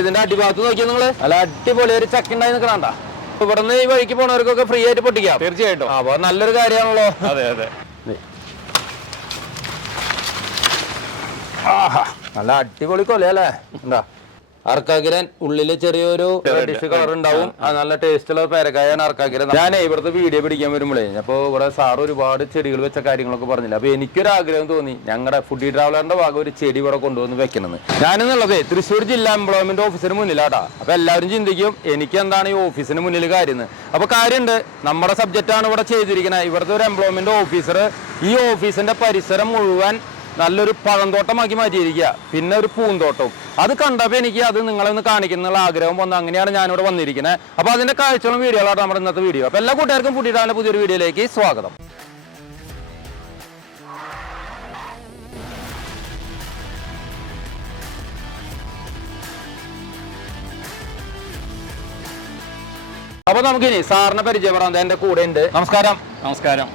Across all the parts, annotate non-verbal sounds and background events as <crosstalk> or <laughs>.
ഇതിന്റെ അടിഭാഗത്ത് നോക്കിയാ നിങ്ങൾ? നല്ല അടിപൊളി ഒരു ചക്ക ഉണ്ടായി നിൽക്കണണ്ട ഇവിടുന്ന് ഈ വഴിക്ക് പോണവർക്കൊക്കെ ഫ്രീ ആയിട്ട് പൊട്ടിക്കാം. തീർച്ചയായിട്ടും. അപ്പൊ നല്ലൊരു കാര്യമാണല്ലോ. അതെ അതെ. ആഹാ നല്ല അടിപൊളി കൊലയല്ലേ? എന്താ അർക്കാക്കിരൻ ഉള്ളിൽ ചെറിയൊരു റെഡിഷ് കളർ ഉണ്ടാവും. അത് നല്ല ടേസ്റ്റുള്ള പേരക്കായാണ് അർക്കാഗിരൻ. ഞാനേ ഇവിടുത്തെ വീഡിയോ പിടിക്കാൻ വരുമ്പോഴേ അപ്പൊ ഇവിടെ സാർ ഒരുപാട് ചെടികൾ വെച്ച കാര്യങ്ങളൊക്കെ പറഞ്ഞില്ല അപ്പൊ എനിക്കൊരു ആഗ്രഹം തോന്നി ഞങ്ങളുടെ ഫുഡി ട്രാവലറിന്റെ ഭാഗം ഒരു ചെടി ഇവിടെ കൊണ്ടുവന്ന് വെക്കണമെന്ന് ഞാനെന്നുള്ളത് തൃശ്ശൂർ ജില്ലാ എംപ്ലോയ്മെന്റ് ഓഫീസിന് മുന്നിലാട്ടാ. അപ്പൊ എല്ലാവരും ചിന്തിക്കും എനിക്ക് എന്താണ് ഈ ഓഫീസിന് മുന്നിൽ കാര്യം എന്ന് അപ്പൊ കാര്യമുണ്ട് നമ്മുടെ സബ്ജക്റ്റാണ് ആണ് ഇവിടെ ചെയ്തിരിക്കുന്നത് ഇവിടുത്തെ ഒരു എംപ്ലോയ്മെന്റ് ഓഫീസർ ഈ ഓഫീസിന്റെ പരിസരം മുഴുവൻ നല്ലൊരു പഴന്തോട്ടമാക്കി മാറ്റിയിരിക്കുക. പിന്നെ ഒരു പൂന്തോട്ടവും. അത് കണ്ടപ്പോൾ എനിക്ക് അത് നിങ്ങളെ ഒന്ന് കാണിക്കുന്നുള്ള ആഗ്രഹം വന്നു. അങ്ങനെയാണ് ഞാനിവിടെ വന്നിരിക്കുന്നത് അപ്പോൾ അതിന്റെ കാഴ്ചകളും വീഡിയോകളാണ് നമ്മുടെ ഇന്നത്തെ വീഡിയോ. അപ്പോൾ എല്ലാ കൂട്ടുകാർക്കും പുതിയതായ പുതിയൊരു വീഡിയോയിലേക്ക് സ്വാഗതം. അപ്പൊ നമുക്കിനി സാറിനെ പരിചയപ്പെടാം. എന്റെ കൂടെ ഉണ്ട് നമസ്കാരം. നമസ്കാരം.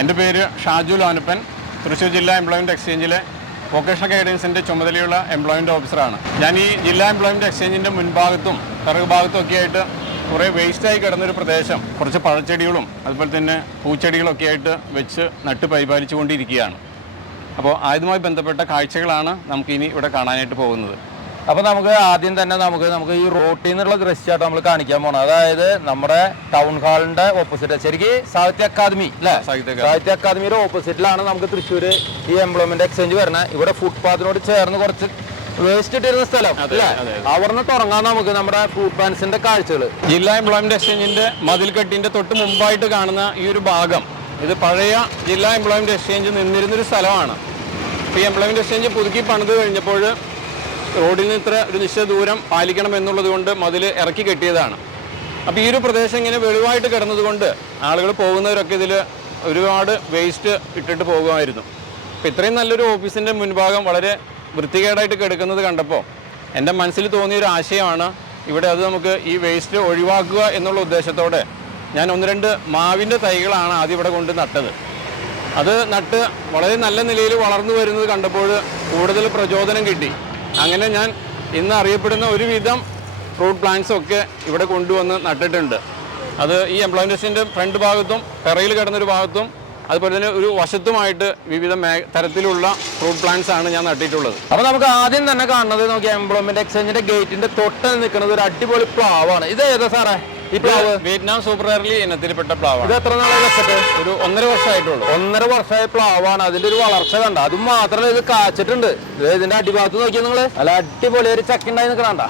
എന്റെ പേര് ഷാജു ലോനപ്പൻ. തൃശ്ശൂർ ജില്ലാ എംപ്ലോയ്മെന്റ് എക്സ്ചേഞ്ചിലെ വൊക്കേഷണൽ ഗൈഡൻസിന്റെ ചുമതലയുള്ള എംപ്ലോയ്മെന്റ് ഓഫീസറാണ് ഞാൻ ഈ ജില്ലാ എംപ്ലോയ്മെന്റ് എക്സ്ചേഞ്ചിന്റെ മുൻഭാഗത്തും പിറകു ഭാഗത്തും ഒക്കെ ആയിട്ട് കുറേ വേസ്റ്റായി കിടന്നൊരു പ്രദേശം കുറച്ച് പഴച്ചെടികളും അതുപോലെ തന്നെ പൂച്ചെടികളൊക്കെ ആയിട്ട് വെച്ച് നട്ട് പരിപാലിച്ചുകൊണ്ടിരിക്കുകയാണ്. അപ്പോൾ അതുമായി ബന്ധപ്പെട്ട കാഴ്ചകളാണ് നമുക്കിനി ഇവിടെ കാണാനായിട്ട് പോകുന്നത്. അപ്പൊ നമുക്ക് ആദ്യം തന്നെ നമുക്ക് നമുക്ക് ഈ റോട്ടിൽ നിന്നുള്ള ദൃശ്യമായിട്ട് നമ്മൾ കാണിക്കാൻ പോണം അതായത് നമ്മുടെ ടൗൺ ഹാളിന്റെ ഓപ്പോസിറ്റ് ശരിക്കും സാഹിത്യ അക്കാദമി അല്ലേ സാഹിത്യ അക്കാദമിയുടെ ഓപ്പോസിറ്റിലാണ് നമുക്ക് തൃശ്ശൂര് ഈ എംപ്ലോയ്മെന്റ് എക്സ്ചേഞ്ച് വരുന്നത് ഇവിടെ ഫുട്പാത്തിനോട് ചേർന്ന് കുറച്ച് വേസ്റ്റ് ഇട്ടിരുന്ന സ്ഥലം അല്ലേ. അവിടുന്ന് തുടങ്ങാൻ നമുക്ക് നമ്മുടെ ഫ്രൂട്ട് പാൻസിന്റെ കാഴ്ചകൾ ജില്ലാ എംപ്ലോയ്മെന്റ് എക്സ്ചേഞ്ചിന്റെ മതിൽക്കെട്ടിന്റെ തൊട്ട് മുമ്പായിട്ട് കാണുന്ന ഈ ഒരു ഭാഗം ഇത് പഴയ ജില്ലാ എംപ്ലോയ്മെന്റ് എക്സ്ചേഞ്ച് നിന്നിരുന്നൊരു സ്ഥലമാണ്. ഈ എംപ്ലോയ്മെന്റ് എക്സ്ചേഞ്ച് പുതുക്കി പണിത് കഴിഞ്ഞപ്പോൾ റോഡിൽ നിന്ന് ഇത്ര ഒരു നിശ്ചിത ദൂരം പാലിക്കണം എന്നുള്ളത് കൊണ്ട് മതിൽ ഇറക്കി കെട്ടിയതാണ്. അപ്പോൾ ഈ ഒരു പ്രദേശം ഇങ്ങനെ വെളിവായിട്ട് കിടന്നതുകൊണ്ട് ആളുകൾ പോകുന്നവരൊക്കെ ഇതിൽ ഒരുപാട് വേസ്റ്റ് ഇട്ടിട്ട് പോകുമായിരുന്നു. അപ്പോൾ ഇത്രയും നല്ലൊരു ഓഫീസിന്റെ മുൻഭാഗം വളരെ വൃത്തികേടായിട്ട് കിടക്കുന്നത് കണ്ടപ്പോൾ എന്റെ മനസ്സിൽ തോന്നിയ ഒരു ആശയമാണ് ഇവിടെ അത് നമുക്ക് ഈ വേസ്റ്റ് ഒഴിവാക്കുക എന്നുള്ള ഉദ്ദേശത്തോടെ ഞാൻ ഒന്ന് രണ്ട് മാവിന്റെ തൈകളാണ് ആദ്യം ഇവിടെ കൊണ്ട് നട്ടത്. അത് നട്ട് വളരെ നല്ല നിലയിൽ വളർന്നു വരുന്നത് കണ്ടപ്പോൾ കൂടുതൽ പ്രചോദനം കിട്ടി. അങ്ങനെ ഞാൻ ഇന്ന് അറിയപ്പെടുന്ന ഒരുവിധം ഫ്രൂട്ട് പ്ലാന്റ്സ് ഒക്കെ ഇവിടെ കൊണ്ടുവന്ന് നട്ടിട്ടുണ്ട്. അത് ഈ എംപ്ലോയ്മെന്റിന്റെ ഫ്രണ്ട് ഭാഗത്തും പെറയിൽ കിടന്നൊരു ഭാഗത്തും അതുപോലെ തന്നെ ഒരു വശത്തുമായിട്ട് വിവിധ തരത്തിലുള്ള ഫ്രൂട്ട് പ്ലാന്റ്സ് ആണ് ഞാൻ നട്ടിട്ടുള്ളത്. അപ്പോൾ നമുക്ക് ആദ്യം തന്നെ കാണുന്നത് നോക്കി എംപ്ലോയ്മെന്റ് എക്സ്ചേഞ്ചിന്റെ ഗേറ്റിന്റെ തൊട്ട് നിൽക്കുന്നത് ഒരു അടിപൊളി പ്ലാവാണ്. ഇത് ഏതാ സാറേ? ഈ പ്ലാവ്? വിയറ്റ്നാം സൂപ്പർ എയർലി ഇനത്തിൽപ്പെട്ട പ്ലാവ് ഇത് എത്ര നാളെ വെച്ചിട്ട്? ഒരു ഒന്നര വർഷമായിട്ടുള്ളൂ. ഒന്നര വർഷമായ പ്ലാവാണ്. അതിന്റെ ഒരു വളർച്ച കണ്ട? അതും മാത്രമല്ല ഇത് കാച്ചിട്ടുണ്ട്. ഇതിന്റെ അടിഭാഗത്ത് നോക്കിയാ നിങ്ങൾ? നല്ല അടിപൊളി ഒരു ചക്ക ഉണ്ടായി നിൽക്കണണ്ട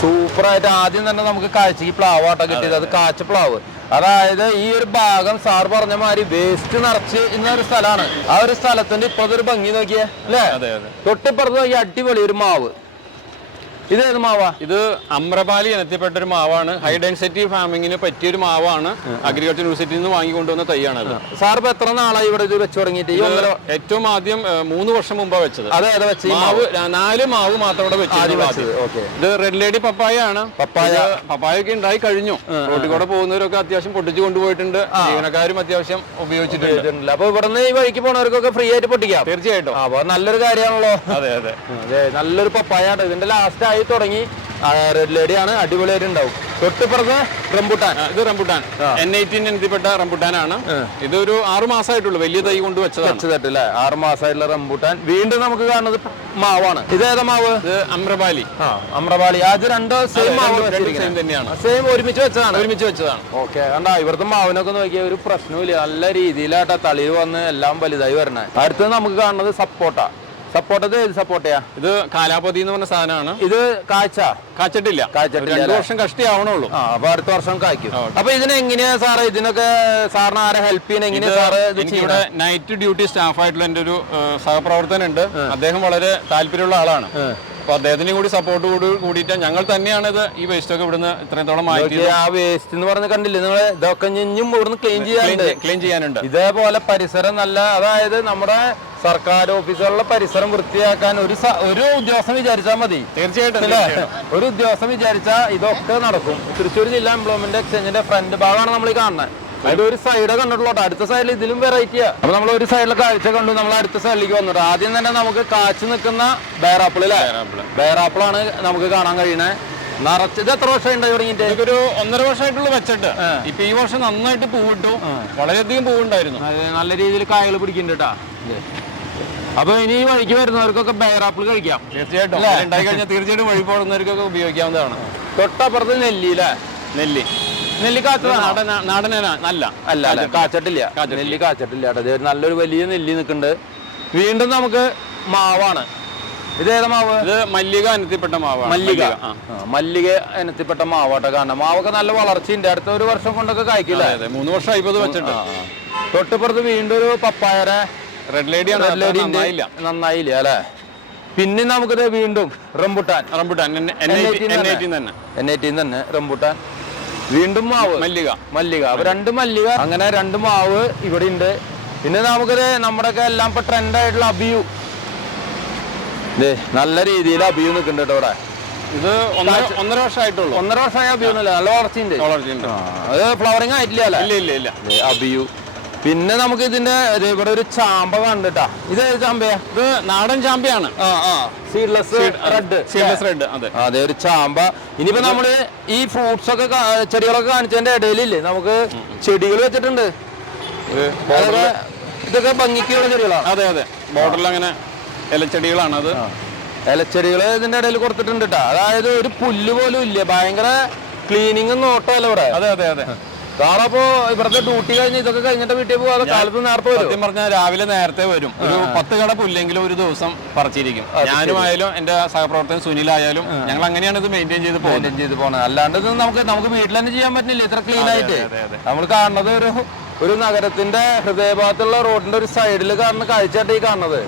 സൂപ്പർ ആയിട്ട് ആദ്യം തന്നെ നമുക്ക് കാഴ്ച ഈ പ്ലാവ് പ്ലാവാട്ടോ കിട്ടിയത്. അത് കാച്ച പ്ലാവ്. അതായത് ഈ ഒരു ഭാഗം സാർ പറഞ്ഞ മാതിരി വേസ്റ്റ് നിറച്ച് ഇന്ന ഒരു സ്ഥലമാണ്. ആ ഒരു സ്ഥലത്തിന്റെ ഇപ്പോഴത്തെ ഒരു ഭംഗി നോക്കിയേ അല്ലേ? തൊട്ടിപ്പുറത്ത് നോക്കിയ അടിപൊളി ഒരു മാവ്. ഇത് ഏത് മാവാ? ഇത് അമ്രപാലി ഇനത്തിൽപ്പെട്ട ഒരു മാവാണ്. ഹൈ ഡെൻസിറ്റി ഫാമിങ്ങിന് പറ്റിയ ഒരു മാവാണ്. അഗ്രികൾച്ചർ യൂണിവേഴ്സിറ്റിയിൽ നിന്ന് വാങ്ങിക്കൊണ്ടുവന്ന തൈയാണത്. സാർ ഇപ്പൊ എത്ര നാളായി ഇവിടെ ഇത് വെച്ച് തുടങ്ങിയിട്ട്? ഏറ്റവും ആദ്യം മൂന്ന് വർഷം മുമ്പാണ് വെച്ചത്. അതെ അതെ വെച്ച് മാവ് നാല് മാവ് മാത്രം ഇവിടെ വെച്ചത് ഇത് റെഡ് ലേഡി പപ്പായ ആണ് പപ്പായ. പപ്പായ ഒക്കെ ഉണ്ടായി കഴിഞ്ഞു. റോട്ടിൽ കൂടെ പോകുന്നവരൊക്കെ അത്യാവശ്യം പൊട്ടിച്ചു കൊണ്ടുപോയിട്ടുണ്ട്. ജീവനക്കാരും അത്യാവശ്യം ഉപയോഗിച്ചിട്ടുണ്ട്. അപ്പൊ ഇവിടുന്ന് ഈ വഴിക്ക് പോണവർക്കൊക്കെ ഫ്രീ ആയിട്ട് പൊട്ടിക്കാം. തീർച്ചയായിട്ടും. അപ്പൊ നല്ലൊരു കാര്യമാണല്ലോ. അതെ അതെ. അതെ നല്ലൊരു പപ്പായ ഇതിന്റെ ലാസ്റ്റ് ആയി തുടങ്ങി. റെഡ് ലേഡി ആണ് അടിപൊളിയായിട്ട് ഉണ്ടാവും തൊട്ടിപ്പുറത്ത് റംബുട്ടാൻ ഇത് റംബുട്ടാൻ. എൻ എയ്റ്റീൻ ഇനത്തിൽപ്പെട്ട റംബുട്ടാനാണ്. ഇതൊരു ആറ് മാസമായിട്ടുള്ളൂ വലിയ തൈ കൊണ്ട് വെച്ചത് വെച്ചതട്ട് ആറു മാസമായിട്ടുള്ള റംബുട്ടാൻ. വീണ്ടും നമുക്ക് കാണുന്നത് മാവാണ്. ഇത് ഏതാ മാവ് അമ്രപാലി. അമ്രപാലി അത് രണ്ട് സെയിം മാവ് സെയിം തന്നെയാണ്. സെയിം ഒരുമിച്ച് വെച്ചതാണ്. ഒരുമിച്ച് വെച്ചതാണ്. ഓക്കെ. കണ്ടാ ഇവിടുത്തെ മാവിനൊക്കെ നോക്കിയ ഒരു പ്രശ്നവുമില്ല. നല്ല രീതിയിലാട്ടാ തളിര് വന്ന് എല്ലാം വലുതായി വരണേ. അടുത്തത് നമുക്ക് കാണുന്നത് സപ്പോട്ട. സപ്പോട്ടത് ഏത് ചെയ്യാം? ഇത് കാലാപതി എന്ന് പറഞ്ഞ സാധനമാണ്. ഇത് കാഴ്ച? കാച്ചിട്ടില്ല. രണ്ടു? വർഷം കഷ്ടിയാവണുള്ളൂ. ആ അപ്പൊ അടുത്ത വർഷം കായ്ക്കും. അപ്പൊ ഇതിന് എങ്ങനെയാ സാറേ? ഇതിനൊക്കെ സാറിന് ആരെ ഹെൽപ്പ് ചെയ്യണ? എങ്ങനെയാ സാറ് ഇത് നൈറ്റ് ഡ്യൂട്ടി സ്റ്റാഫായിട്ടുള്ള എന്റെ ഒരു സഹപ്രവർത്തനുണ്ട് അദ്ദേഹം വളരെ താല്പര്യമുള്ള ആളാണ്. അപ്പൊ അദ്ദേഹത്തിന് കൂടി സപ്പോർട്ട് കൂടി കൂടിയിട്ട് ഞങ്ങൾ തന്നെയാണ് ഇത് ഈ വേസ്റ്റ് ഒക്കെ ഇവിടുന്ന് ഇത്രത്തോളം മാറ്റി ആ വേസ്റ്റ് എന്ന് പറഞ്ഞ് കണ്ടില്ലേ? നിങ്ങൾ ഇതൊക്കെ ഞെഞ്ഞും ഇവിടുന്ന് ക്ലീൻ ചെയ്യാനുണ്ട്. ക്ലീൻ ചെയ്യാനുണ്ട്. ഇതേപോലെ പരിസരം നല്ല അതായത് നമ്മുടെ സർക്കാർ ഓഫീസുകളിലെ പരിസരം വൃത്തിയാക്കാൻ ഒരു ഒരു ഉദ്യോഗസ്ഥൻ വിചാരിച്ചാൽ മതി. തീർച്ചയായിട്ടും തീർച്ചയായിട്ടും. ഒരു ഉദ്യോഗസ്ഥൻ വിചാരിച്ചാൽ ഇതൊക്കെ നടക്കും. തൃശ്ശൂർ ജില്ലാ എംപ്ലോയ്മെന്റ് എക്സ്ചേഞ്ചിന്റെ ഫ്രണ്ട് ഭാഗമാണ് നമ്മൾ ഈ കാണുന്നത് അതിന്റെ ഒരു സൈഡ് കണ്ടിട്ടുള്ളൂ അടുത്ത സൈഡിൽ ഇതിലും വെറൈറ്റിയാ അപ്പൊ നമ്മൾ ഒരു സൈഡിലെ കാഴ്ച കണ്ടു നമ്മൾ അടുത്ത സൈഡിലേക്ക് വന്നിട്ട്. ആദ്യം തന്നെ നമുക്ക് കാച്ചു നിൽക്കുന്ന ബേറാപ്പിൾ ബേറാപ്പിളാണ് നമുക്ക് കാണാൻ കഴിയണേ നിറച്ചത് എത്ര വർഷം ഉണ്ടായി തുടങ്ങിയിട്ട്? ഒരു ഒന്നര വർഷമായിട്ടുള്ള വെച്ചിട്ട്. ഇപ്പൊ ഈ വർഷം നന്നായിട്ട് പൂവിട്ടു വളരെയധികം പൂവുണ്ടായിരുന്നു നല്ല രീതിയിൽ കായകൾ പിടിക്കുന്നുണ്ട് അപ്പൊ ഇനി ഈ വഴിക്ക് വരുന്നവർക്കൊക്കെ ബേറാപ്പിൾ കഴിക്കാം. തീർച്ചയായിട്ടും. ഉണ്ടായി കഴിഞ്ഞാൽ തീർച്ചയായിട്ടും വഴി പോകുന്നവർക്കൊക്കെ ഉപയോഗിക്കാവുന്നതാണ്. തൊട്ടപ്പുറത്ത് നെല്ലി അല്ലേ നെല്ലി. നെല്ലി കാച്ചതാണ് നാടൻ നാടൻ അല്ല. അല്ല അല്ല. കാച്ചിട്ടില്ല. നെല്ലി കാച്ചിട്ടില്ല കേട്ടോ. നല്ലൊരു വലിയ നെല്ലി നിൽക്കുന്നുണ്ട്. വീണ്ടും നമുക്ക് മാവാണ്. ഇത് ഏതാ മാവ്? ഇത് മല്ലിക അനത്തിപ്പെട്ട മാവാണ്. മല്ലിക. മല്ലിക. ഇനത്തിൽപ്പെട്ട മാവാട്ടെ കാരണം മാവൊക്കെ നല്ല വളർച്ചയുണ്ട്. അടുത്ത ഒരു വർഷം കൊണ്ടൊക്കെ കായ്ക്കില്ല? മൂന്ന് വർഷം ഇപ്പൊ വെച്ചിട്ട്. തൊട്ടിപ്പുറത്ത് വീണ്ടും ഒരു പപ്പായരെ റെഡ് ലേഡി നന്നായില്ല. അല്ലേ? പിന്നെ നമുക്കിത് വീണ്ടും റംബുട്ടാൻ. റംബുട്ടാൻ. എൻ ഐറ്റി തന്നെ. എൻ ഐ തന്നെ റംബുട്ടാൻ. വീണ്ടും മാവ്. മല്ലിക. മല്ലിക. അപ്പൊ രണ്ട് മല്ലിക അങ്ങനെ രണ്ട് മാവ് ഇവിടെ ഉണ്ട് പിന്നെ നമുക്കിത് നമ്മുടെയൊക്കെ എല്ലാം ഇപ്പൊ ട്രെൻഡ് ആയിട്ടുള്ള അബിയു. നല്ല രീതിയിൽ അബിയു നിൽക്കുന്നുണ്ട് ഇവിടെ. ഇത് ഒന്നര വർഷമായിട്ടുള്ളൂ. ഒന്നര വർഷമായ അബിയു നല്ല വളർച്ചയുണ്ട്. വളർച്ചയുണ്ട്. അത് ഫ്ലവറിങ് ആയിട്ടില്ല അല്ലേ? ഇല്ല ഇല്ല ഇല്ല. അബിയു. പിന്നെ നമുക്ക് ഇതിന്റെ ഇവിടെ ഒരു ചാമ്പ കണ്ടിട്ടാ. ഇത് ചാമ്പയാ? ഇത് നാടൻ ചാമ്പയാണ്. സീഡ്ലെസ് റെഡ് സീഡ്ലെസ് റെഡ് അതെ. അതെ ഒരു ചാമ്പ. ഇനിയിപ്പോ നമ്മൾ ഈ ഫ്രൂട്ട്സ് ഒക്കെ ചെടികളൊക്കെ കാണിച്ചതിന്റെ ഇടയിലില്ലേ? നമുക്ക് ചെടികൾ വെച്ചിട്ടുണ്ട്. ഇതൊക്കെ ഭംഗിക്കുള്ള ചെടികളാണ് അതെ അതെ. ബോർഡറിൽ അങ്ങനെ ഇലച്ചെടികളാണ് അത്. ഇലച്ചെടികൾ ഇതിന്റെ ഇടയിൽ കൊടുത്തിട്ടുണ്ട് കേട്ടോ അതായത് ഒരു പുല്ല് പോലും ഇല്ല. ഭയങ്കര ക്ലീനിങ്ങും നോട്ടമല്ല ഇവിടെ? അതെ അതെ അതെ. സാറപ്പോ ഇവിടുത്തെ ഡ്യൂട്ടി കഴിഞ്ഞ് ഇതൊക്കെ കഴിഞ്ഞിട്ട് വീട്ടിൽ പോകാതെ കാലത്ത് നേരത്തെ വരും? പറഞ്ഞാൽ രാവിലെ നേരത്തെ വരും. ഒരു പത്ത് കട പുല്ലെങ്കിലും ഒരു ദിവസം പറിച്ചിരിക്കും. ഞാനുമായാലും എന്റെ സഹപ്രവർത്തകൻ സുനിലായാലും ഞങ്ങൾ അങ്ങനെയാണ് ഇത് മെയിന്റെയിൻ ചെയ്ത് മെയിന്റെയിൻ ചെയ്ത് പോകുന്നത് അല്ലാണ്ട് ഇത് നമുക്ക് നമുക്ക് വീട്ടിൽ തന്നെ ചെയ്യാൻ പറ്റില്ല ഇത്ര ക്ലീൻ ആയിട്ട്. നമ്മൾ കാണുന്നത് ഒരു ഒരു നഗരത്തിന്റെ ഹൃദയഭാഗത്തുള്ള റോഡിന്റെ ഒരു സൈഡിൽ കാണുന്ന കാഴ്ചയായിട്ട് ഈ കാണുന്നത്.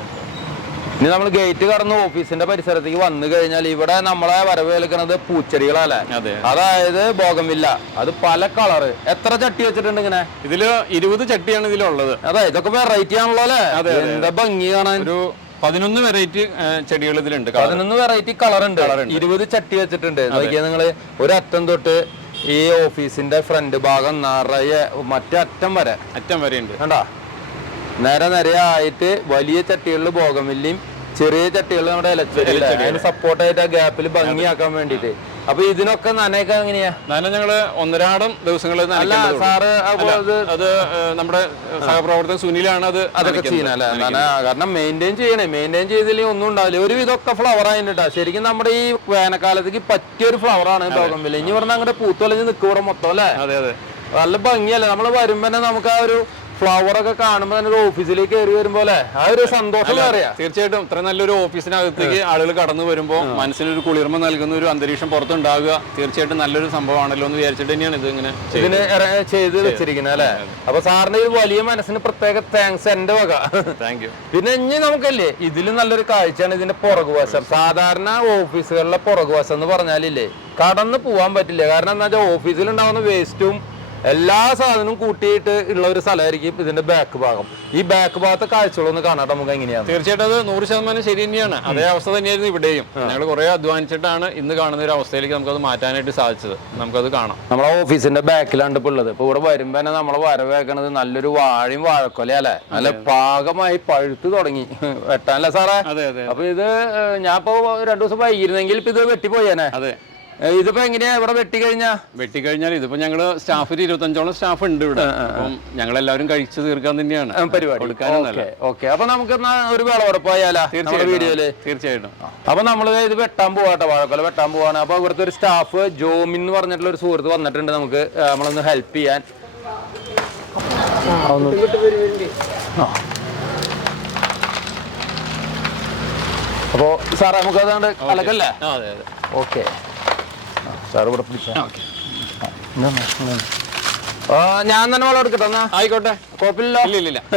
ഇനി നമ്മൾ ഗേറ്റ് കടന്ന് ഓഫീസിന്റെ പരിസരത്തേക്ക് വന്നു കഴിഞ്ഞാൽ ഇവിടെ നമ്മളെ വരവേൽക്കുന്നത് പൂച്ചെടികളല്ലേ? അതെ. അതായത് ബോഗമില്ല അത് പല കളറ് എത്ര ചട്ടി വെച്ചിട്ടുണ്ട് ഇങ്ങനെ? ഇതിൽ ഇരുപത് ചട്ടിയാണ് ഇതിലുള്ളത്. അതെ ഇതൊക്കെ വെറൈറ്റി ആണല്ലോ അല്ലേ. എന്താ ഭംഗി കാണാൻ? ഒരു പതിനൊന്ന് വെറൈറ്റി ചെടികൾ ഇതിലുണ്ട്. പതിനൊന്ന് വെറൈറ്റി കളർ ഉണ്ട്. ഇരുപത് ചട്ടി വെച്ചിട്ടുണ്ട്. നോക്കിയാൽ നിങ്ങൾ ഒരറ്റം തൊട്ട് ഈ ഓഫീസിന്റെ ഫ്രണ്ട് ഭാഗം നിറയെ മറ്റേ അറ്റം വരെ. അറ്റം വരെ ഉണ്ട്. കണ്ടാ? നേരെ നിരയായിട്ട് വലിയ ചട്ടികളിൽ ബോഗമില്ലിയും ചെറിയ ചട്ടികൾ നമ്മുടെ ഇലച്ചെടി അതിന് സപ്പോർട്ടായിട്ട് ആ ഗ്യാപ്പിൽ ഭംഗിയാക്കാൻ വേണ്ടിയിട്ട്. അപ്പൊ ഇതിനൊക്കെ നനയൊക്കെ എങ്ങനെയാ? നന ഞങ്ങൾ ഒന്നരാടം ദിവസങ്ങളിൽ അല്ല. സാറ് അത് നമ്മുടെ സഹപ്രവർത്തകൻ സുനിലാണ് അത് അതൊക്കെ ചെയ്യുന്നത് കാരണം മെയിന്റെയിൻ ചെയ്യണേ. മെയിന്റെയിൻ ചെയ്തില്ലെങ്കിൽ ഒന്നും ഉണ്ടാവില്ല. ഒരു ഇതൊക്കെ ഫ്ലവർ ആയിട്ടാ ശരിക്കും നമ്മുടെ ഈ വേനൽക്കാലത്തേക്ക് പറ്റിയ ഒരു ഫ്ലവർ ആണ് ബോഗമില്ല ഇനി പറഞ്ഞാൽ അങ്ങോട്ട് പൂത്തൊലഞ്ഞ് നിൽക്കും ഇവിടെ മൊത്തം അല്ലേ? അതെ അതെ. നല്ല ഭംഗിയല്ലേ? നമ്മൾ വരുമ്പോ നമുക്ക് ആ ഒരു ഫ്ലവർ ഒക്കെ കാണുമ്പോ തന്നെ ഒരു ഓഫീസിലേക്ക് കയറി വരുമ്പോലെ ആ ഒരു സന്തോഷം അറിയാം തീർച്ചയായിട്ടും ഇത്ര നല്ലൊരു ഓഫീസിനകത്തേക്ക് ആളുകൾ കടന്നു വരുമ്പോൾ മനസ്സിനൊരു കുളിർമ നൽകുന്ന ഒരു അന്തരീക്ഷം പുറത്തുണ്ടാകുക തീർച്ചയായിട്ടും നല്ലൊരു സംഭവമാണല്ലോ എന്ന് വിചാരിച്ചിട്ട് തന്നെയാണ് ഇത് ഇങ്ങനെ. ഇതിന് ചെയ്ത് വെച്ചിരിക്കുന്നത് അല്ലെ? അപ്പൊ സാറിന്റെ ഒരു വലിയ മനസ്സിന് പ്രത്യേക താങ്ക്സ് എന്റെ വക. താങ്ക് യു പിന്നെ ഇനി നമുക്കല്ലേ ഇതിലും നല്ലൊരു കാഴ്ചയാണ് ഇതിന്റെ പുറകുവശം. സാധാരണ ഓഫീസുകളിലെ പുറകുവശം എന്ന് പറഞ്ഞാലില്ലേ കടന്നു പോവാൻ പറ്റില്ല. കാരണം എന്താ വെച്ചാൽ ഓഫീസിൽ ഉണ്ടാവുന്ന വേസ്റ്റും എല്ലാ സാധനവും കൂട്ടിയിട്ട് ഉള്ള ഒരു സ്ഥലമായിരിക്കും ഇതിന്റെ ബാക്ക് ഭാഗം. ഈ ബാക്ക് ഭാഗത്തെ കാഴ്ചകളൊന്ന് കാണാട്ടെ നമുക്ക് എങ്ങനെയാണ് തീർച്ചയായിട്ടും അത് നൂറ് ശതമാനം ശരി തന്നെയാണ്. അതേ അവസ്ഥ തന്നെയായിരുന്നു ഇവിടെയും. ഞങ്ങൾ കുറെ അധ്വാനിച്ചിട്ടാണ് ഇന്ന് കാണുന്ന ഒരു അവസ്ഥയിലേക്ക് നമുക്കത് മാറ്റാനായിട്ട് സാധിച്ചത്. നമുക്കത് കാണാം. നമ്മളെ ഓഫീസിന്റെ ബാക്കിലാണ് ഇപ്പൊ ഉള്ളത്. ഇപ്പൊ ഇവിടെ വരുമ്പോ തന്നെ നമ്മളെ വരവേക്കണത് നല്ലൊരു വാഴയും വാഴക്കൊല അല്ലെ? നല്ല പാകമായി പഴുത്ത് തുടങ്ങി. വെട്ടാനല്ലേ സാറേ? അതെ അതെ അപ്പൊ ഇത് ഞാൻ ഇപ്പൊ രണ്ടു ദിവസം വൈകിരുന്നെങ്കിൽ ഇപ്പൊ ഇത് വെട്ടിപ്പോയേനെ. അതെ. ഇതിപ്പോ എങ്ങനെയാ? ഇവിടെ വെട്ടിക്കഴിഞ്ഞാ? വെട്ടിക്കഴിഞ്ഞാൽ ഇതിപ്പോ ഞങ്ങൾ സ്റ്റാഫിൽ ഇരുപത്തഞ്ചോളം സ്റ്റാഫ് ഉണ്ട് ഇവിടെ. അപ്പം ഞങ്ങൾ എല്ലാവരും കഴിച്ചു തീർക്കാൻ തന്നെയാണ്. പരിപാടി. ഓക്കെ അപ്പൊ നമുക്ക് എന്നാ ഒരു വിളവറപ്പായാലാ നമ്മുടെ വീഡിയോയിൽ? തീർച്ചയായിട്ടും. അപ്പൊ നമ്മൾ ഇത് വെട്ടാൻ പോവാട്ടോ വാഴക്കൊല വെട്ടാൻ പോവാണ്. അപ്പൊ ഇവിടുത്തെ ഒരു സ്റ്റാഫ് ജോമിൻ എന്ന് പറഞ്ഞിട്ടുള്ള ഒരു സുഹൃത്ത് വന്നിട്ടുണ്ട് നമുക്ക്. നമ്മളൊന്ന് ഹെൽപ്പ് ചെയ്യാൻ. അപ്പോ സാറേ നമുക്ക് അതാണ്ട് കലക്കല്ലേ? ഓക്കെ. സാർ ഇവിടെ പിടിച്ച ഞാൻ തന്നെ വെള്ളം എടുക്കട്ടെ എന്നാ. ആയിക്കോട്ടെ. കുഴപ്പമില്ലല്ലോ. ഇല്ല <laughs>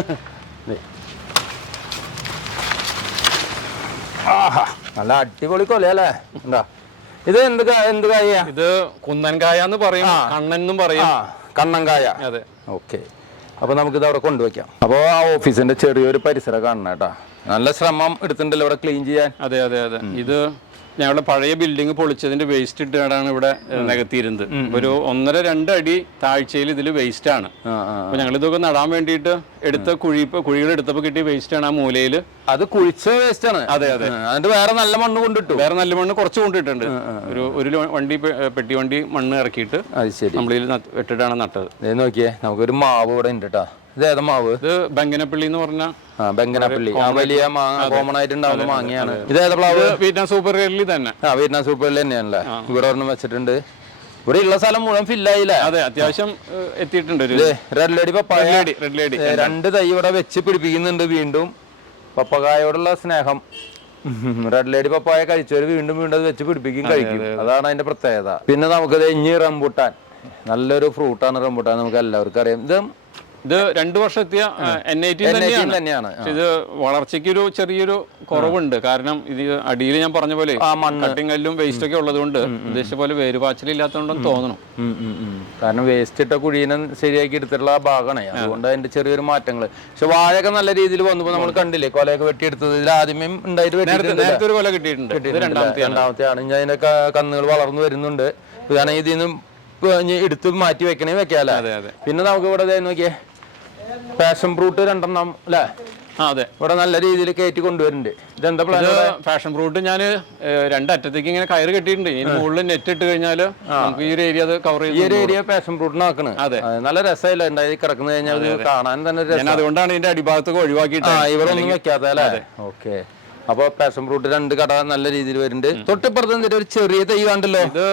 നല്ല അടിപൊളി കൊലയല്ലേ? എന്താ? ഇത് എന്ത് എന്ത് കായ? ഇത് കുന്നൻകായ എന്ന് പറയും കണ്ണൻ എന്നും പറയും. കണ്ണൻകായ അതെ. ഓക്കെ. അപ്പൊ നമുക്കിത് അവിടെ കൊണ്ടുവയ്ക്കാം. അപ്പോൾ ആ ഓഫീസിന്റെ ചെറിയൊരു പരിസരം കാണണം കേട്ടാ. നല്ല ശ്രമം എടുത്തിട്ടുണ്ടല്ലോ ഇവിടെ ക്ലീൻ ചെയ്യാൻ. അതെ അതെ അതെ. ഇത് ഞങ്ങളുടെ പഴയ ബിൽഡിംഗ് പൊളിച്ചതിന്റെ വേസ്റ്റ് ഇട്ടാണ് ഇവിടെ നികത്തിയിരുന്നത്. ഒരു ഒന്നര രണ്ടടി താഴ്ചയിൽ ഇതിൽ വേസ്റ്റ് ആണ്. അപ്പൊ ഞങ്ങൾ ഇതൊക്കെ നടാൻ വേണ്ടിയിട്ട് എടുത്ത കുഴി കുഴികൾ എടുത്തപ്പോൾ കിട്ടിയ വേസ്റ്റ് ആണ് ആ മൂലയിൽ അത് കുഴിച്ച വേസ്റ്റ് ആണ്. അതെ, അതെ. അതിന്റെ വേറെ നല്ല മണ്ണ് കൊണ്ടിട്ടു. വേറെ നല്ല മണ്ണ് കുറച്ച് കൊണ്ടിട്ടുണ്ട്. ഒരു ഒരു വണ്ടി പെട്ടി വണ്ടി മണ്ണ് ഇറക്കിയിട്ട് നമ്മളിൽ ഇട്ടിട്ടാണ് നട്ടത്. ദേ നോക്കിയേ നമുക്കൊരു മാവ് ഇവിടെ ഉണ്ട് കേട്ടാ ഇത് ഏതാ മാവ്? ഇത് ബംഗനപ്പള്ളി എന്ന് പറഞ്ഞ ആ ബംഗനപ്പള്ളി ആ വലിയ മാങ്ങ കോമൺ ആയിട്ട് ഉണ്ടാവുന്ന മാങ്ങയാണ്. ഇത് ഏതാ പ്ലാവ്? വിയറ്റ്നാം സൂപ്പർ റെയറിൽ തന്നെ. ആ വിയറ്റ്നാം സൂപ്പറിൽ തന്നെയാണല്ലേ? ഇവിടെ ഒരെണ്ണം വെച്ചിട്ടുണ്ട്. ഇവിടെ ഉള്ള സ്ഥലം മുഴുവൻ ഫില്ലായില്ല അതെ അത്യാവശ്യം എത്തിയിട്ടുണ്ട് red lady papaya. Red lady രണ്ട് തൈ ഇവിടെ വെച്ച് പിടിപ്പിക്കുന്നുണ്ട് വീണ്ടും. പപ്പകായോടുള്ള സ്നേഹം. റെഡ് ലേഡി പപ്പായ കഴിച്ചവര് വീണ്ടും വീണ്ടും അത് വെച്ച് പിടിപ്പിക്കും കഴിക്കും. അതാണ് അതിന്റെ പ്രത്യേകത. പിന്നെ നമുക്ക് ഇഞ്ഞി റംബുട്ടാൻ. നല്ലൊരു ഫ്രൂട്ടാണ് റംബുട്ടാൻ. നമുക്ക് എല്ലാവർക്കും അറിയാം. ഇത് ഇത് രണ്ടു വർഷത്തിയ എൻ ഐ ടി തന്നെയാണ്. ഇത് വളർച്ചയ്ക്ക് ഒരു ചെറിയൊരു കുറവുണ്ട്. കാരണം ഇത് അടിയിൽ ഞാൻ പറഞ്ഞ പോലെ ആ മണ്ണ്. കട്ടിങ് കല്ലും വേസ്റ്റ് ഒക്കെ ഉള്ളതുകൊണ്ട് ഉദ്ദേശിച്ച പോലെ വേരുപാച്ചിലില്ലാത്തതുകൊണ്ടെന്ന് തോന്നുന്നു തോന്നണം. കാരണം വേസ്റ്റ് ഇട്ട കുഴീനെ ശരിയാക്കി എടുത്തിട്ടുള്ള ആ ഭാഗമാണ് അതുകൊണ്ട് അതിന്റെ ചെറിയൊരു മാറ്റങ്ങൾ പക്ഷെ വാഴയൊക്കെ നല്ല രീതിയിൽ വന്നപ്പോ നമ്മൾ കണ്ടില്ലേ കൊലയൊക്കെ വെട്ടിയെടുത്തത്. ഇതിൽ ആദ്യമേ ഉണ്ടായിട്ട് നേരത്തെ ഒരു കൊല കിട്ടിയിട്ടുണ്ട്. ഇത് രണ്ടാമത്തെ രണ്ടാമത്തെ ആണ് ഇനി അതിന്റെ കന്നുകൾ വളർന്നു വരുന്നുണ്ട്. കാരണം ഇതിൽ നിന്നും എടുത്ത് മാറ്റി വെക്കണേ അതെ പിന്നെ നമുക്ക് ഇവിടെ നോക്കിയേ. പാഷൻ ഫ്രൂട്ട് രണ്ടെണ്ണം അല്ലേ? അതെ. ഇവിടെ നല്ല രീതിയിൽ കയറ്റി കൊണ്ടുവരുന്നുണ്ട്. ഇതെന്താ പ്ലാൻ ഫാഷൻ ഫ്രൂട്ട് ഞാൻ രണ്ടറ്റത്തേക്ക് ഇങ്ങനെ കയറ് കെട്ടിയിട്ടുണ്ട്. ഇനി മുകളിൽ നെറ്റ് ഇട്ട് കഴിഞ്ഞാൽ നമുക്ക് ഈ ഒരു ഏരിയ അത് കവർ ഈ ചെയ്ത് ഒരു ഏരിയ പാഷൻ ഫ്രൂട്ടിനാക്കണ് അതെ. നല്ല രസമില്ല? ഉണ്ടായി കിടക്കുന്ന കഴിഞ്ഞാൽ കാണാൻ തന്നെ അതുകൊണ്ടാണ് ഇതിന്റെ അടിഭാഗത്തൊക്കെ ഒഴിവാക്കിയിട്ട് ഇവരൊന്നും വെക്കാത്ത അല്ലേ? ഓക്കെ അപ്പൊ പാഷൻ ഫ്രൂട്ട് രണ്ട് കട നല്ല രീതിയിൽ വരുന്നുണ്ട്. തൊട്ടിപ്പുറത്ത് എന്തിട്ട് ഒരു ചെറിയ തൈ കണ്ടല്ലോ? ഇത്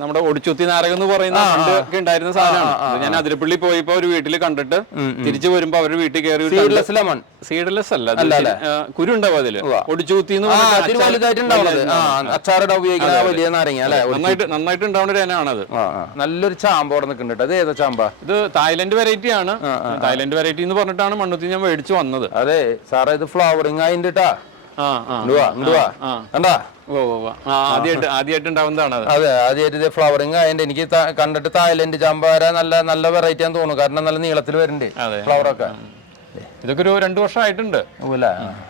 നമ്മുടെ ഒടിച്ചുത്തി നാരകം എന്ന് പറയുന്ന ഒക്കെ ഉണ്ടായിരുന്ന സാധനമാണ്. ഞാൻ അതിരപ്പള്ളി പോയപ്പോ ഒരു വീട്ടിൽ കണ്ടിട്ട് തിരിച്ചു വരുമ്പോ അവരുടെ വീട്ടിൽ കയറി സീഡ്ലെസ് ലെമൺ സീഡ്ലെസ് അല്ല അത് കുരു ഉണ്ടാവും അതിൽ. ഒടിച്ചുത്തി അച്ചാറിടാൻ ഉപയോഗിക്കുന്ന വലിയ നാരങ്ങ അല്ലേ? നന്നായിട്ട് നന്നായിട്ട് ഉണ്ടാവുന്ന ഒരു ഇനമാണത്. ആ. നല്ലൊരു ചാമ്പ അവിടെ നിൽക്കുന്നുണ്ട് അത് ഏതാ ചാമ്പ? ഇത് തായ്ലൻഡ് വെറൈറ്റി ആണ്. തായ്ലൻഡ് വെറൈറ്റി എന്ന് പറഞ്ഞിട്ടാണ് മണ്ണുത്തി ഞാൻ മേടിച്ചു വന്നത്. അതെ സാറേ ഇത് ഫ്ലവറിങ് ആയിട്ടാ അതെ. ആദ്യമായിട്ട് ഫ്ലവറിങ് അതിന്റെ എനിക്ക് കണ്ടിട്ട് തായ്ലൻഡ് ചാമ്പാര നല്ല നല്ല വെറൈറ്റി ആണെന്ന് തോന്നുന്നു. കാരണം നല്ല നീളത്തിൽ വരുന്നുണ്ട് ഫ്ലവർ ഫ്ലവറൊക്കെ. ഇതൊക്കെ ഒരു രണ്ടു വർഷമായിട്ടുണ്ട്.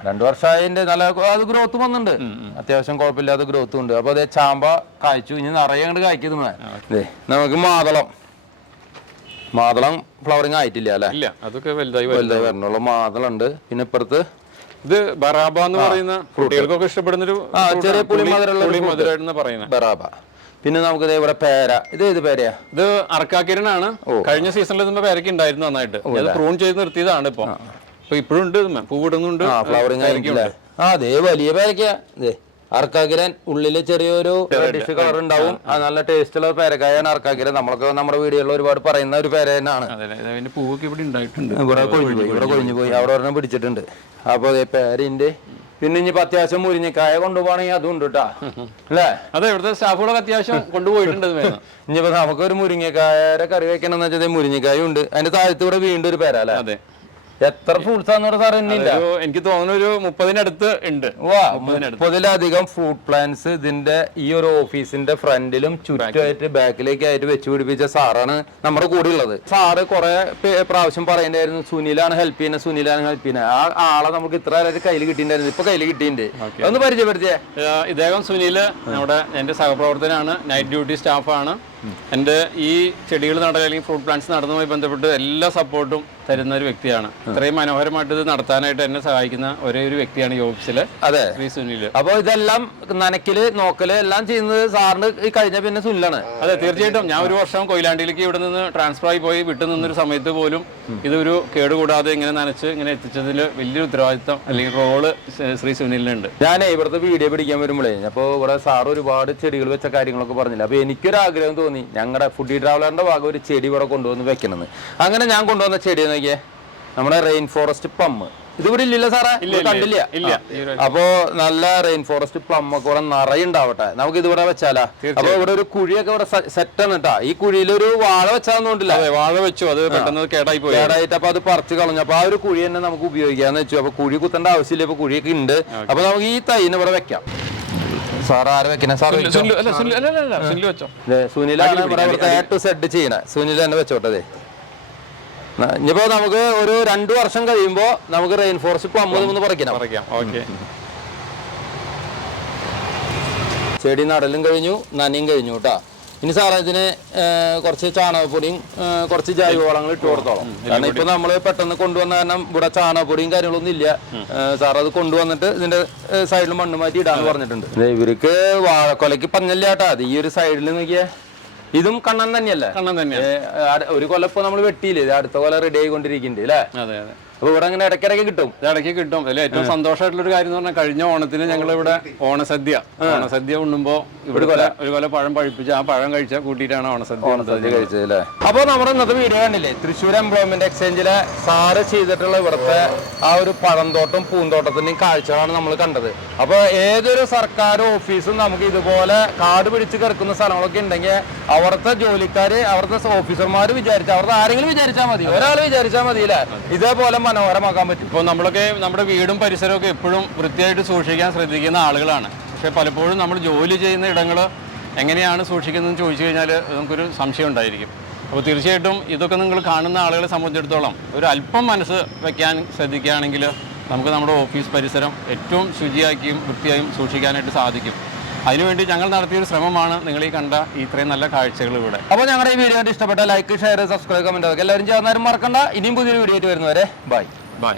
രണ്ടു വർഷമായതിന്റെ നല്ല അത് ഗ്രോത്ത് വന്നിട്ടുണ്ട്. അത്യാവശ്യം കുഴപ്പമില്ലാത്ത ഗ്രോത്ത് ഉണ്ട്. അപ്പൊ അതെ ചാമ്പ കായ്ച്ചു. ഇനി നിറയെ അങ്ങോട്ട് കായ്ക്കുന്നത് നമുക്ക് മാതളം. മാതളം ഫ്ലവറിങ് ആയിട്ടില്ല അല്ലെ? അതൊക്കെ വലുതായി വലുതായി വരണുള്ളൂ മാതളം ഉണ്ട്. പിന്നെ ഇപ്പുറത്ത് ഇത് ബറാബ എന്ന് പറയുന്ന കുട്ടികൾക്കൊക്കെ ഇഷ്ടപ്പെടുന്ന ഒരു ചെറിയ പുളി മധുരമുള്ള ഒരു പുളി fruit. മധുരമായിട്ട് പറയുന്നത്. ബറാബ. പിന്നെ നമുക്ക് ഇവിടെ പേര. ഇത് ഏത് പേരയാ? ഇത് അറക്കാക്കിരനാണ് കഴിഞ്ഞ സീസണിൽ ഇതിന്റെ പേരക്ക് ഉണ്ടായിരുന്നു നന്നായിട്ട്. അത് പ്രൂൺ ചെയ്ത് നിർത്തിയതാണ് ഇപ്പൊ. ഇപ്പോഴും ഉണ്ട് പൂവിടുന്നുണ്ട്. ആയിരിക്കില്ല ആ ദേ വലിയ പേരയ്ക്കാ. ദേ. അർക്കാക്കിരൻ ഉള്ളിൽ ചെറിയൊരു ഡിഷ് കളർ ഉണ്ടാവും. ആ നല്ല ടേസ്റ്റ് ഉള്ള പേരക്കായാണ് അർക്കാക്കിരൻ നമ്മളൊക്കെ നമ്മുടെ വീടുകളിൽ ഒരുപാട് പറയുന്ന ഒരു പേര തന്നെയാണ് അതെ. അതെ ഇവിടെ കൊഴിഞ്ഞു പോയി ഇവിടെ കൊഴിഞ്ഞു പോയി. അവിടെ ഒരെണ്ണം പിടിച്ചിട്ടുണ്ട്. അപ്പൊ പേരിന്റെ പിന്നെ ഇനിയിപ്പോ അത്യാവശ്യം മുരിഞ്ഞക്കായ കൊണ്ടുപോകണമെങ്കിൽ അതും ഉണ്ട് കേട്ടാ അല്ലേ? അതെ ഇവിടുത്തെ സ്റ്റാഫുകളൊക്കെ അത്യാവശ്യം കൊണ്ടുപോയിട്ടുണ്ട്. ഇനിയിപ്പോ നമുക്കൊരു മുരിങ്ങക്കായ കറി വെക്കണം എന്ന് വെച്ചാൽ മുരിങ്ങക്കായ ഉണ്ട്. അതിന്റെ താഴത്ത് ഇവിടെ വീണ്ടും ഒരു പേര അല്ലേ? അതെ. എത്ര ഫ്രൂട്ട്സ് ആണെന്ന് സാർ എന്നില്ല എനിക്ക് തോന്നുന്നു ഒരു മുപ്പതിനടുത്ത് ഉണ്ട്. വാ മുപ്പതിലധികം ഫ്രൂട്ട് പ്ലാന്റ്സ് ഇതിന്റെ ഈ ഒരു ഓഫീസിന്റെ ഫ്രണ്ടിലും ചുറ്റുമായിട്ട് ബാക്കിലേക്ക് ആയിട്ട് വെച്ച് പിടിപ്പിച്ച സാറാണ് നമ്മുടെ കൂടെ ഉള്ളത് സാറ് കുറെ പ്രാവശ്യം പറയേണ്ടായിരുന്നു സുനിലാണ് ഹെൽപ്പ് ചെയ്യുന്നത് സുനിലാണ് ഹെൽപ്പ് ചെയ്യുന്നത് ആ ആളെ നമുക്ക് ഇത്ര കയ്യിൽ കിട്ടിയിട്ടുണ്ടായിരുന്നു ഇപ്പൊ കയ്യിൽ കിട്ടിയിട്ടുണ്ട്. ഒന്ന് പരിചയപ്പെടുത്തിയേ. ഇദ്ദേഹം സുനിൽ നമ്മുടെ എന്റെ സഹപ്രവർത്തനാണ് നൈറ്റ് ഡ്യൂട്ടി സ്റ്റാഫാണ് എന്റെ ഈ ചെടികൾ നടൽ അല്ലെങ്കിൽ ഫ്രൂട്ട് പ്ലാന്റ്സ് നടന്നുമായി ബന്ധപ്പെട്ട് എല്ലാ സപ്പോർട്ടും തരുന്ന ഒരു വ്യക്തിയാണ്. ഇത്രയും മനോഹരമായിട്ട് ഇത് നടത്താനായിട്ട് എന്നെ സഹായിക്കുന്ന ഒരേ ഒരു വ്യക്തിയാണ് ഈ ഓഫീസിലെ അതെ. ശ്രീ സുനിൽ അപ്പൊ ഇതെല്ലാം നനക്കിൽ നോക്കൽ എല്ലാം ചെയ്യുന്നത് സാറിന് ഈ കഴിഞ്ഞ പിന്നെ സുനിലാണ്. അതെ തീർച്ചയായിട്ടും. ഞാൻ ഒരു വർഷം കൊയിലാണ്ടിയിലേക്ക് ഇവിടെ നിന്ന് ട്രാൻസ്ഫർ ആയി പോയി വിട്ടു നിന്നൊരു സമയത്ത് പോലും ഇതൊരു കേടുകൂടാതെ ഇങ്ങനെ നനച്ച് ഇങ്ങനെ എത്തിച്ചതിൽ വലിയൊരു ഉത്തരവാദിത്തം അല്ലെങ്കിൽ റോൾ ശ്രീ സുനിലിനുണ്ട്. ഞാനേ ഇവിടുത്തെ വീഡിയോ പിടിക്കാൻ വരുമ്പോഴേ അപ്പോൾ ഇവിടെ സാർ ഒരുപാട് ചെടികൾ വെച്ച കാര്യങ്ങളൊക്കെ പറഞ്ഞില്ല? അപ്പൊ എനിക്കൊരു ആഗ്രഹം തോന്നി ഞങ്ങളുടെ ഫുഡി ട്രാവലറിന്റെ ഭാഗം ഒരു ചെടി ഇവിടെ കൊണ്ടുവന്ന് വെക്കണമെന്ന് അങ്ങനെ ഞാൻ കൊണ്ടുവന്ന ചെടി നോക്കിയേ. നമ്മുടെ റെയിൻ ഫോറസ്റ്റ് പമ്പ് ഇത് ഇവിടെ ഇല്ലല്ലോ സാറേ കണ്ടില്ല. അപ്പോ നല്ല റെയിൻ ഫോറസ്റ്റ് പ്ലം ഒക്കെ ഇവിടെ നിറയുണ്ടാവട്ടെ നമുക്ക് ഇതിവിടെ വെച്ചാലാ. അപ്പൊ ഇവിടെ ഒരു കുഴിയൊക്കെ ഇവിടെ സെറ്റ് ആണ് കേട്ടാ ഈ കുഴിയിൽ ഒരു വാഴ വെച്ചാന്നോണ്ടില്ല അതെ വാഴ വെച്ചു. അത് പെട്ടെന്ന് കേടായി പോയി കേടായിട്ട് അപ്പൊ അത് പറിച്ചു കളഞ്ഞു. അപ്പൊ ആ ഒരു കുഴി തന്നെ നമുക്ക് ഉപയോഗിക്കാന്ന് വെച്ചു. അപ്പൊ കുഴി കുത്തേണ്ട ആവശ്യമില്ല. ഇപ്പൊ കുഴിയൊക്കെ ഉണ്ട്. അപ്പൊ നമുക്ക് ഈ തൈന് ഇവിടെ വെക്കാം. സുനിലാണ് ഇവിടെ എ ടു സെഡ് ചെയ്യണേ സുനിൽ തന്നെ വെച്ചോട്ടതേ ഇനിയിപ്പോ നമുക്ക് ഒരു രണ്ടു വർഷം കഴിയുമ്പോ നമുക്ക് റെയിൻ ഫോറസ്റ്റ് അമ്പത് മൂന്ന് പറിക്കണം. ചെടി നടലും കഴിഞ്ഞു നനയും കഴിഞ്ഞു കേട്ടാ ഇനി സാറേ ഇതിന് കുറച്ച് ചാണകപ്പൊടിയും കുറച്ച് ജൈവവളങ്ങൾ ഇട്ട് കൊടുത്തോളാം. കാരണം ഇപ്പൊ നമ്മൾ പെട്ടെന്ന് കൊണ്ടുവന്ന കാരണം ഇവിടെ ചാണകപ്പൊടിയും കാര്യങ്ങളൊന്നും ഇല്ല. സാർ അത് കൊണ്ടുവന്നിട്ട് ഇതിന്റെ സൈഡിൽ മണ്ണ് മാറ്റി ഇടാന്ന് പറഞ്ഞിട്ടുണ്ട്. ഇവർക്ക് വാഴക്കൊലയ്ക്ക് പഞ്ഞല്ലാട്ടാ അത് ഈ ഒരു സൈഡിൽ നോക്കിയേ. ഇതും കണ്ണൻ തന്നെയല്ലേ? കണ്ണൻ തന്നെയാണ്. ഒരു കൊല്ലപ്പോ നമ്മൾ വെട്ടിയില്ലേ? ഇത് അടുത്ത കൊല റെഡി ആയിക്കൊണ്ടിരിക്കുന്നുണ്ട് അല്ലേ അതെ അതെ. അപ്പൊ ഇവിടെ അങ്ങനെ ഇടയ്ക്കിടയ്ക്ക് കിട്ടും. ഇടയ്ക്ക് കിട്ടും. അതിൽ ഏറ്റവും സന്തോഷമായിട്ടുള്ള ഒരു കാര്യം എന്ന് പറഞ്ഞാൽ കഴിഞ്ഞ ഓണത്തിന് ഞങ്ങൾ ഇവിടെ ഓണസദ്യ ഓണസദ്യ ഉണ്ണുമ്പോ ഇവിടെ ഒരു കൊല പഴം പഴിപ്പിച്ച് ആ പഴം കഴിച്ച കൂട്ടിയിട്ടാണ് ഓണസദ്യ കഴിച്ചത് കഴിച്ചതല്ലേ? അപ്പൊ നമ്മുടെ ഇന്നത്തെ വീഡിയോ കണ്ടില്ലേ? തൃശ്ശൂർ എംപ്ലോയ്മെന്റ് എക്സ്ചേഞ്ചിലെ സാറ് ചെയ്തിട്ടുള്ള ഇവിടുത്തെ ആ ഒരു പഴന്തോട്ടം പൂന്തോട്ടത്തിന്റെയും കാഴ്ചകളാണ് നമ്മൾ കണ്ടത്. അപ്പൊ ഏതൊരു സർക്കാർ ഓഫീസും നമുക്ക് ഇതുപോലെ കാട് പിടിച്ച് കിടക്കുന്ന സ്ഥലങ്ങളൊക്കെ ഉണ്ടെങ്കിൽ അവിടുത്തെ ജോലിക്കാര് അവിടുത്തെ ഓഫീസർമാർ വിചാരിച്ചാൽ അവിടുത്തെ ആരെങ്കിലും വിചാരിച്ചാൽ മതി. ഒരാൾ വിചാരിച്ചാൽ മതിയില്ല? ഇതേപോലെ മനോഹരമാക്കാൻ പറ്റും. ഇപ്പോൾ നമ്മളൊക്കെ നമ്മുടെ വീടും പരിസരവും ഒക്കെ എപ്പോഴും വൃത്തിയായിട്ട് സൂക്ഷിക്കാൻ ശ്രദ്ധിക്കുന്ന ആളുകളാണ്. പക്ഷേ പലപ്പോഴും നമ്മൾ ജോലി ചെയ്യുന്ന ഇടങ്ങൾ എങ്ങനെയാണ് സൂക്ഷിക്കുന്നതെന്ന് ചോദിച്ചു കഴിഞ്ഞാൽ നമുക്കൊരു സംശയം ഉണ്ടായിരിക്കും. അപ്പോൾ തീർച്ചയായിട്ടും ഇതൊക്കെ നിങ്ങൾ കാണുന്ന ആളുകളെ സംബന്ധിച്ചിടത്തോളം ഒരു അല്പം മനസ്സ് വയ്ക്കാൻ ശ്രദ്ധിക്കുകയാണെങ്കിൽ നമുക്ക് നമ്മുടെ ഓഫീസ് പരിസരം ഏറ്റവും ശുചിയാക്കിയും വൃത്തിയായും സൂക്ഷിക്കാനായിട്ട് സാധിക്കും. അതിനുവേണ്ടി ഞങ്ങൾ നടത്തിയൊരു ശ്രമമാണ് നിങ്ങൾ ഈ കണ്ട ഇത്രയും നല്ല കാഴ്ചകൾ ഇവിടെ അപ്പോൾ ഞങ്ങളുടെ ഈ വീഡിയോ ഇഷ്ടപ്പെട്ട ലൈക്ക് ഷെയർ സബ്സ്ക്രൈബ് കമന്റ് അതൊക്കെ എല്ലാവരും ചേർന്നാലും മറക്കണ്ട. ഇനിയും പുതിയൊരു വീഡിയോ ആയിട്ട് വരുന്നവരെ ബൈ ബൈ